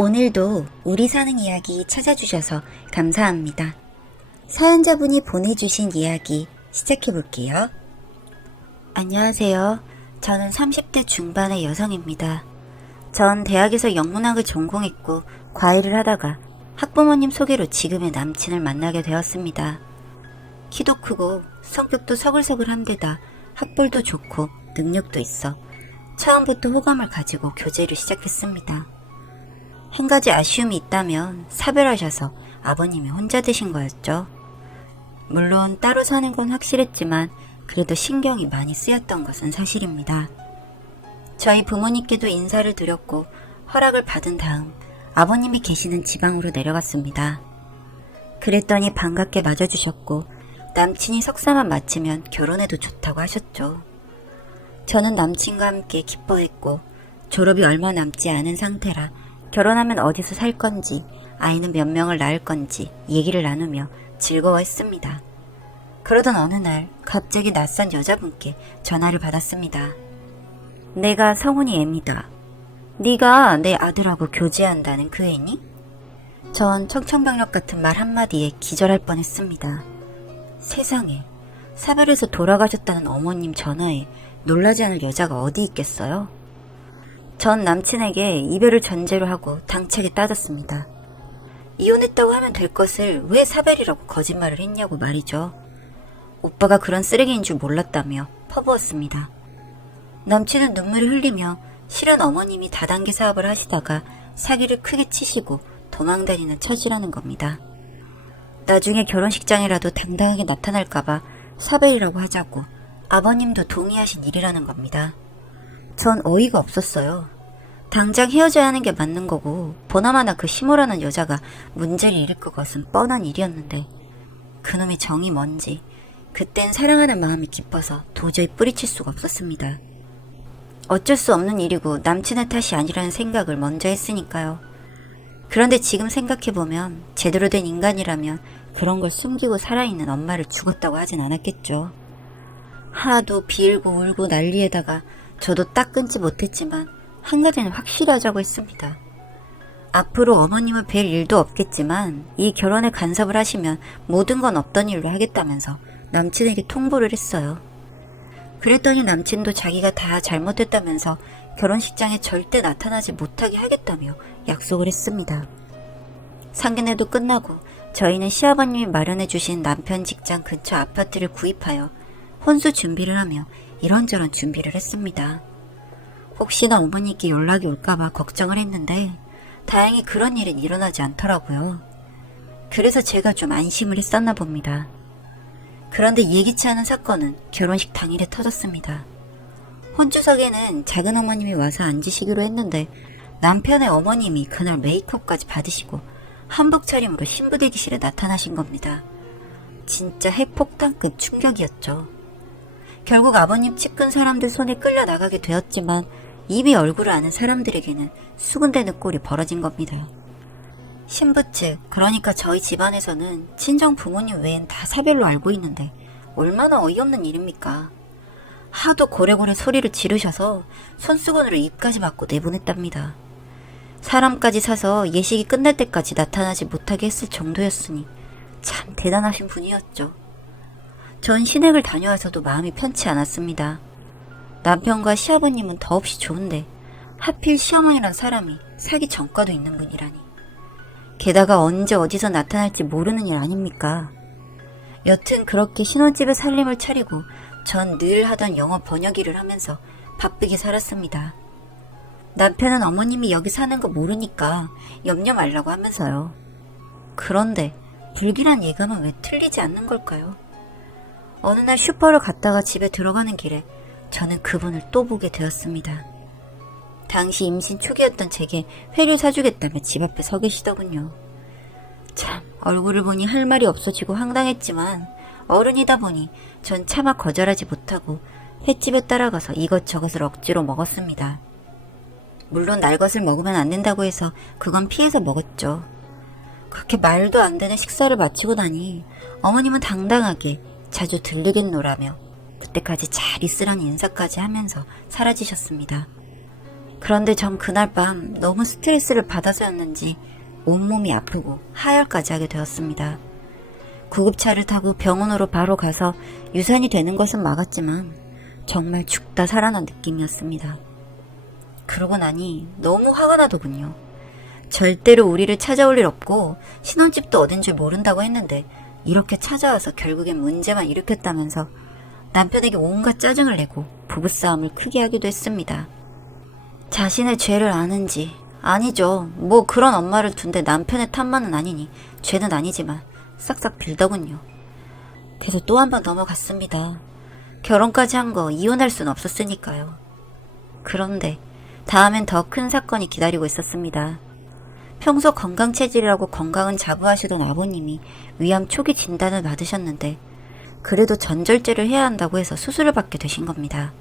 오늘도 우리 사는 이야기 찾아주셔서 감사합니다. 사연자분이 보내주신 이야기 시작해볼게요. 안녕하세요. 저는 30대 중반의 여성입니다. 전 대학에서 영문학을 전공했고 과외를 하다가 학부모님 소개로 지금의 남친을 만나게 되었습니다. 키도 크고 성격도 서글서글한 데다 학벌도 좋고 능력도 있어 처음부터 호감을 가지고 교제를 시작했습니다. 한 가지 아쉬움이 있다면 사별하셔서 아버님이 혼자 되신 거였죠. 물론 따로 사는 건 확실했지만 그래도 신경이 많이 쓰였던 것은 사실입니다. 저희 부모님께도 인사를 드렸고 허락을 받은 다음 아버님이 계시는 지방으로 내려갔습니다. 그랬더니 반갑게 맞아주셨고 남친이 석사만 마치면 결혼해도 좋다고 하셨죠. 저는 남친과 함께 기뻐했고 졸업이 얼마 남지 않은 상태라 결혼하면 어디서 살 건지 아이는 몇 명을 낳을 건지 얘기를 나누며 즐거워했습니다. 그러던 어느 날 갑자기 낯선 여자분께 전화를 받았습니다. 내가 성훈이 애입니다. 네가 내 아들하고 교제한다는 그 애니? 전 청천벽력 같은 말 한마디에 기절할 뻔했습니다. 세상에, 사별해서 돌아가셨다는 어머님 전화에 놀라지 않을 여자가 어디 있겠어요? 전 남친에게 이별을 전제로 하고 당차게 따졌습니다. 이혼했다고 하면 될 것을 왜 사별이라고 거짓말을 했냐고 말이죠. 오빠가 그런 쓰레기인 줄 몰랐다며 퍼부었습니다. 남친은 눈물을 흘리며 실은 어머님이 다단계 사업을 하시다가 사기를 크게 치시고 도망다니는 처지라는 겁니다. 나중에 결혼식장이라도 당당하게 나타날까봐 사별이라고 하자고 아버님도 동의하신 일이라는 겁니다. 전 어이가 없었어요. 당장 헤어져야 하는 게 맞는 거고 보나마나 그 시모라는 여자가 문제를 일으킬 것은 뻔한 일이었는데 그놈의 정이 뭔지 그땐 사랑하는 마음이 깊어서 도저히 뿌리칠 수가 없었습니다. 어쩔 수 없는 일이고 남친의 탓이 아니라는 생각을 먼저 했으니까요. 그런데 지금 생각해보면 제대로 된 인간이라면 그런 걸 숨기고 살아있는 엄마를 죽었다고 하진 않았겠죠. 하도 빌고 울고 난리에다가 저도 딱 끊지 못했지만 한 가지는 확실히 하자고 했습니다. 앞으로 어머님을 뵐 일도 없겠지만 이 결혼에 간섭을 하시면 모든 건 없던 일로 하겠다면서 남친에게 통보를 했어요. 그랬더니 남친도 자기가 다 잘못했다면서 결혼식장에 절대 나타나지 못하게 하겠다며 약속을 했습니다. 상견례도 끝나고 저희는 시아버님이 마련해주신 남편 직장 근처 아파트를 구입하여 혼수 준비를 하며 이런저런 준비를 했습니다. 혹시나 어머니께 연락이 올까봐 걱정을 했는데 다행히 그런 일은 일어나지 않더라고요. 그래서 제가 좀 안심을 했었나 봅니다. 그런데 예기치 않은 사건은 결혼식 당일에 터졌습니다. 혼주석에는 작은 어머님이 와서 앉으시기로 했는데 남편의 어머님이 그날 메이크업까지 받으시고 한복 차림으로 신부 대기실에 나타나신 겁니다. 진짜 핵폭탄급 충격이었죠. 결국 아버님 측근 사람들 손에 끌려나가게 되었지만 이미 얼굴을 아는 사람들에게는 수군대는 꼴이 벌어진 겁니다. 신부 측, 그러니까 저희 집안에서는 친정 부모님 외엔 다 사별로 알고 있는데 얼마나 어이없는 일입니까? 하도 고래고래 소리를 지르셔서 손수건으로 입까지 막고 내보냈답니다. 사람까지 사서 예식이 끝날 때까지 나타나지 못하게 했을 정도였으니 참 대단하신 분이었죠. 전 신행을 다녀와서도 마음이 편치 않았습니다. 남편과 시아버님은 더없이 좋은데 하필 시어머니란 사람이 사기 전과도 있는 분이라니. 게다가 언제 어디서 나타날지 모르는 일 아닙니까? 여튼 그렇게 신혼집에 살림을 차리고 전 늘 하던 영어 번역 일을 하면서 바쁘게 살았습니다. 남편은 어머님이 여기 사는 거 모르니까 염려 말라고 하면서요. 그런데 불길한 예감은 왜 틀리지 않는 걸까요? 어느 날 슈퍼를 갔다가 집에 들어가는 길에 저는 그분을 또 보게 되었습니다. 당시 임신 초기였던 제게 회를 사주겠다며 집 앞에 서 계시더군요. 참 얼굴을 보니 할 말이 없어지고 황당했지만 어른이다 보니 전 차마 거절하지 못하고 횟집에 따라가서 이것저것을 억지로 먹었습니다. 물론 날 것을 먹으면 안 된다고 해서 그건 피해서 먹었죠. 그렇게 말도 안 되는 식사를 마치고 나니 어머님은 당당하게 자주 들르겠노라며 그때까지 잘 있으라는 인사까지 하면서 사라지셨습니다. 그런데 전 그날 밤 너무 스트레스를 받아서였는지 온몸이 아프고 하혈까지 하게 되었습니다. 구급차를 타고 병원으로 바로 가서 유산이 되는 것은 막았지만 정말 죽다 살아난 느낌이었습니다. 그러고 나니 너무 화가 나더군요. 절대로 우리를 찾아올 일 없고 신혼집도 어딘 줄 모른다고 했는데 이렇게 찾아와서 결국엔 문제만 일으켰다면서 남편에게 온갖 짜증을 내고 부부싸움을 크게 하기도 했습니다. 자신의 죄를 아는지, 아니죠. 뭐 그런 엄마를 둔데 남편의 탓만은 아니니 죄는 아니지만 싹싹 빌더군요. 그래서 또 한 번 넘어갔습니다. 결혼까지 한 거 이혼할 순 없었으니까요. 그런데 다음엔 더 큰 사건이 기다리고 있었습니다. 평소 건강체질이라고 건강은 자부하시던 아버님이 위암 초기 진단을 받으셨는데 그래도 전절제를 해야 한다고 해서 수술을 받게 되신 겁니다.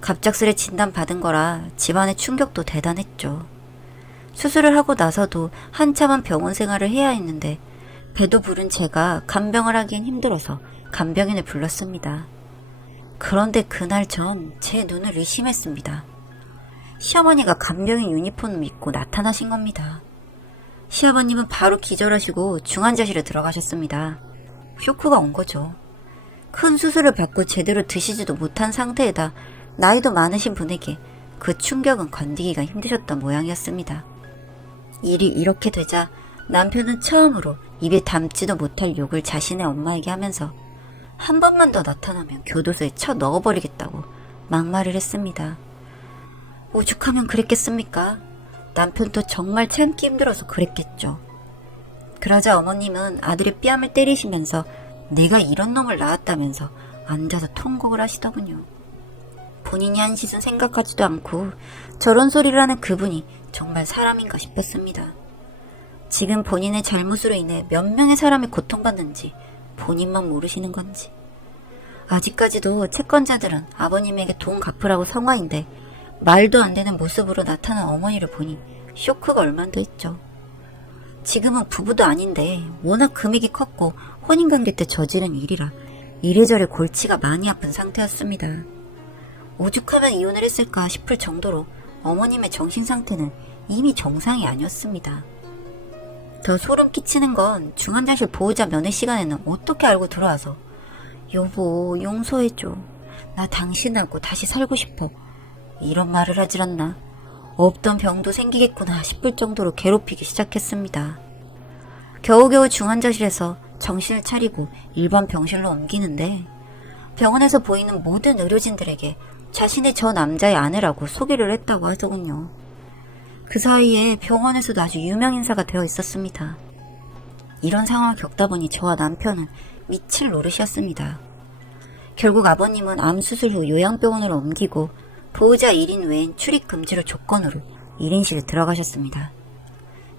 갑작스레 진단받은 거라 집안의 충격도 대단했죠. 수술을 하고 나서도 한참은 병원 생활을 해야 했는데 배도 부른 제가 간병을 하기엔 힘들어서 간병인을 불렀습니다. 그런데 그날 전 제 눈을 의심했습니다. 시어머니가 간병인 유니폼을 입고 나타나신 겁니다. 시아버님은 바로 기절하시고 중환자실에 들어가셨습니다. 쇼크가 온 거죠. 큰 수술을 받고 제대로 드시지도 못한 상태에다 나이도 많으신 분에게 그 충격은 건디기가 힘드셨던 모양이었습니다. 일이 이렇게 되자 남편은 처음으로 입에 담지도 못할 욕을 자신의 엄마에게 하면서 한 번만 더 나타나면 교도소에 쳐 넣어버리겠다고 막말을 했습니다. 오죽하면 그랬겠습니까? 남편도 정말 참기 힘들어서 그랬겠죠. 그러자 어머님은 아들의 뺨을 때리시면서 내가 이런 놈을 낳았다면서 앉아서 통곡을 하시더군요. 본인이 한 짓은 생각하지도 않고 저런 소리를 하는 그분이 정말 사람인가 싶었습니다. 지금 본인의 잘못으로 인해 몇 명의 사람이 고통받는지 본인만 모르시는 건지. 아직까지도 채권자들은 아버님에게 돈 갚으라고 성화인데 말도 안 되는 모습으로 나타난 어머니를 보니 쇼크가 얼만도 했죠. 지금은 부부도 아닌데 워낙 금액이 컸고 혼인관계 때 저지른 일이라 이래저래 골치가 많이 아픈 상태였습니다. 오죽하면 이혼을 했을까 싶을 정도로 어머님의 정신상태는 이미 정상이 아니었습니다. 더 소름 끼치는 건 중환자실 보호자 면회 시간에는 어떻게 알고 들어와서 여보 용서해줘. 나 당신하고 다시 살고 싶어. 이런 말을 하질 않나. 없던 병도 생기겠구나 싶을 정도로 괴롭히기 시작했습니다. 겨우겨우 중환자실에서 정신을 차리고 일반 병실로 옮기는데 병원에서 보이는 모든 의료진들에게 자신의 저 남자의 아내라고 소개를 했다고 하더군요. 그 사이에 병원에서도 아주 유명 인사가 되어 있었습니다. 이런 상황을 겪다 보니 저와 남편은 미칠 노릇이었습니다. 결국 아버님은 암 수술 후 요양병원으로 옮기고 보호자 1인 외엔 출입 금지를 조건으로 1인실에 들어가셨습니다.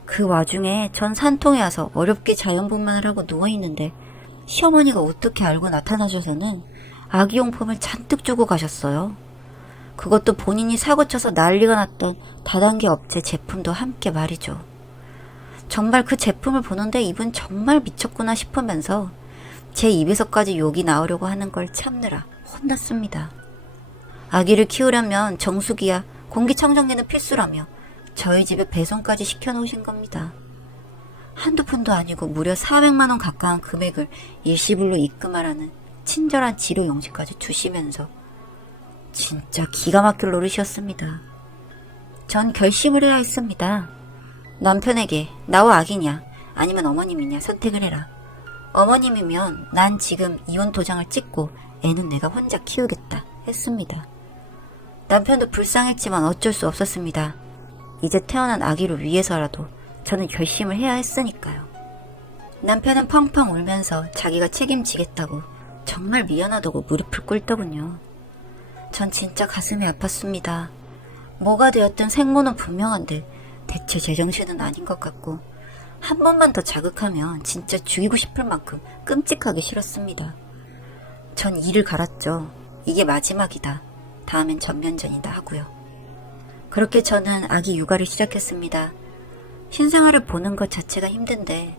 그 와중에 전 산통에 와서 어렵게 자연분만을 하고 누워있는데 시어머니가 어떻게 알고 나타나셔서는 아기용품을 잔뜩 주고 가셨어요. 그것도 본인이 사고쳐서 난리가 났던 다단계 업체 제품도 함께 말이죠. 정말 그 제품을 보는데 이분 정말 미쳤구나 싶으면서 제 입에서까지 욕이 나오려고 하는 걸 참느라 혼났습니다. 아기를 키우려면 정수기야 공기청정기는 필수라며 저희 집에 배송까지 시켜놓으신 겁니다. 한두 푼도 아니고 무려 400만 원 가까운 금액을 일시불로 입금하라는 친절한 지로 용지까지 주시면서 진짜 기가 막힐 노릇이었습니다. 전 결심을 해야 했습니다. 남편에게 나와 아기냐 아니면 어머님이냐 선택을 해라. 어머님이면 난 지금 이혼 도장을 찍고 애는 내가 혼자 키우겠다 했습니다. 남편도 불쌍했지만 어쩔 수 없었습니다. 이제 태어난 아기를 위해서라도 저는 결심을 해야 했으니까요. 남편은 펑펑 울면서 자기가 책임지겠다고 정말 미안하다고 무릎을 꿇더군요. 전 진짜 가슴이 아팠습니다. 뭐가 되었든 생모는 분명한데 대체 제정신은 아닌 것 같고 한 번만 더 자극하면 진짜 죽이고 싶을 만큼 끔찍하게 싫었습니다. 전 이를 갈았죠. 이게 마지막이다. 다음엔 전면전이다 하고요. 그렇게 저는 아기 육아를 시작했습니다. 신생아를 보는 것 자체가 힘든데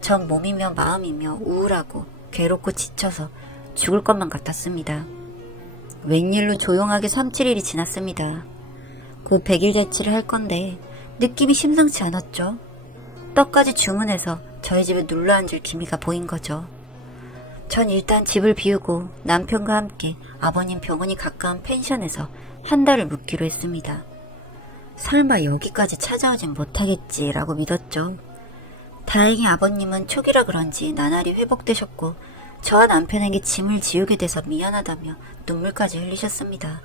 전 몸이며 마음이며 우울하고 괴롭고 지쳐서 죽을 것만 같았습니다. 웬일로 조용하게 3-7일이 지났습니다. 그 100일 잔치를 할 건데 느낌이 심상치 않았죠. 떡까지 주문해서 저희 집에 눌러 앉을 기미가 보인 거죠. 전 일단 집을 비우고 남편과 함께 아버님 병원이 가까운 펜션에서 한 달을 묵기로 했습니다. 설마 여기까지 찾아오진 못하겠지라고 믿었죠. 다행히 아버님은 초기라 그런지 나날이 회복되셨고 저와 남편에게 짐을 지우게 돼서 미안하다며 눈물까지 흘리셨습니다.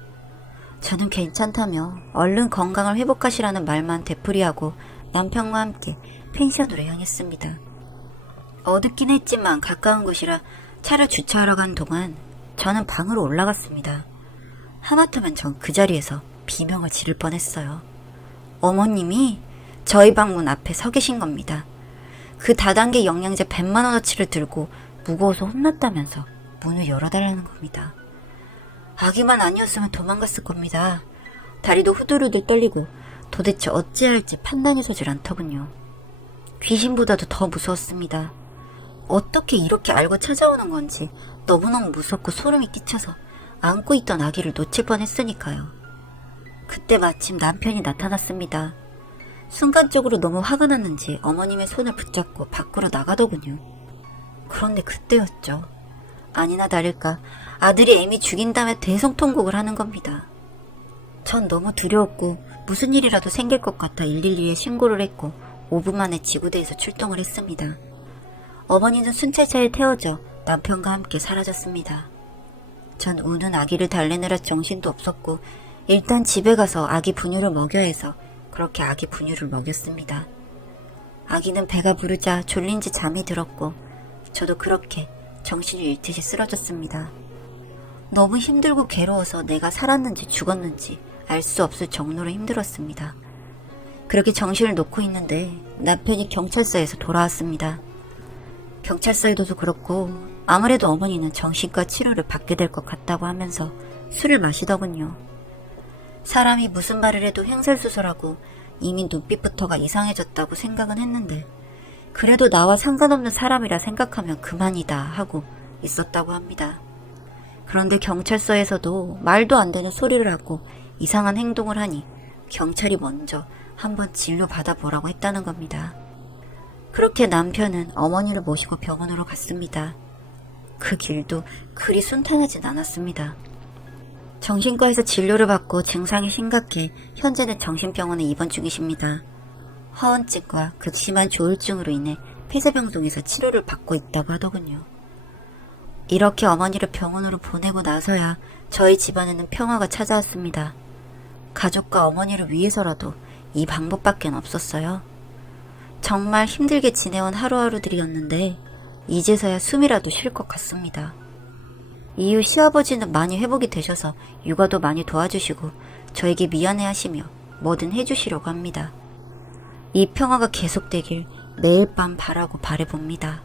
저는 괜찮다며 얼른 건강을 회복하시라는 말만 되풀이하고 남편과 함께 펜션으로 향했습니다. 어둡긴 했지만 가까운 곳이라 차를 주차하러 간 동안 저는 방으로 올라갔습니다. 하마터면 전 그 자리에서 비명을 지를 뻔했어요. 어머님이 저희 방문 앞에 서 계신 겁니다. 그 다단계 영양제 100만원어치를 들고 무거워서 혼났다면서 문을 열어달라는 겁니다. 아기만 아니었으면 도망갔을 겁니다. 다리도 후들후들 떨리고 도대체 어찌해야 할지 판단이 서질 않더군요. 귀신보다도 더 무서웠습니다. 어떻게 이렇게 알고 찾아오는 건지 너무너무 무섭고 소름이 끼쳐서 안고 있던 아기를 놓칠 뻔했으니까요. 그때 마침 남편이 나타났습니다. 순간적으로 너무 화가 났는지 어머님의 손을 붙잡고 밖으로 나가더군요. 그런데 그때였죠. 아니나 다를까 아들이 애미 죽인다며 대성통곡을 하는 겁니다. 전 너무 두려웠고 무슨 일이라도 생길 것 같아 112에 신고를 했고 5분 만에 지구대에서 출동을 했습니다. 어머니는 순찰차에 태워져 남편과 함께 사라졌습니다. 전 우는 아기를 달래느라 정신도 없었고 일단 집에 가서 아기 분유를 먹여야 해서 그렇게 아기 분유를 먹였습니다. 아기는 배가 부르자 졸린지 잠이 들었고 저도 그렇게 정신을 잃듯이 쓰러졌습니다. 너무 힘들고 괴로워서 내가 살았는지 죽었는지 알 수 없을 정도로 힘들었습니다. 그렇게 정신을 놓고 있는데 남편이 경찰서에서 돌아왔습니다. 경찰서에도 그렇고 아무래도 어머니는 정신과 치료를 받게 될 것 같다고 하면서 술을 마시더군요. 사람이 무슨 말을 해도 횡설수설하고 이미 눈빛부터가 이상해졌다고 생각은 했는데 그래도 나와 상관없는 사람이라 생각하면 그만이다 하고 있었다고 합니다. 그런데 경찰서에서도 말도 안 되는 소리를 하고 이상한 행동을 하니 경찰이 먼저 한번 진료 받아보라고 했다는 겁니다. 그렇게 남편은 어머니를 모시고 병원으로 갔습니다. 그 길도 그리 순탄하진 않았습니다. 정신과에서 진료를 받고 증상이 심각해 현재는 정신병원에 입원 중이십니다. 허언증과 극심한 조울증으로 인해 폐쇄병동에서 치료를 받고 있다고 하더군요. 이렇게 어머니를 병원으로 보내고 나서야 저희 집안에는 평화가 찾아왔습니다. 가족과 어머니를 위해서라도 이 방법밖엔 없었어요. 정말 힘들게 지내온 하루하루들이었는데 이제서야 숨이라도 쉴 것 같습니다. 이후 시아버지는 많이 회복이 되셔서 육아도 많이 도와주시고 저에게 미안해하시며 뭐든 해주시려고 합니다. 이 평화가 계속되길 매일 밤 바라고 바라봅니다.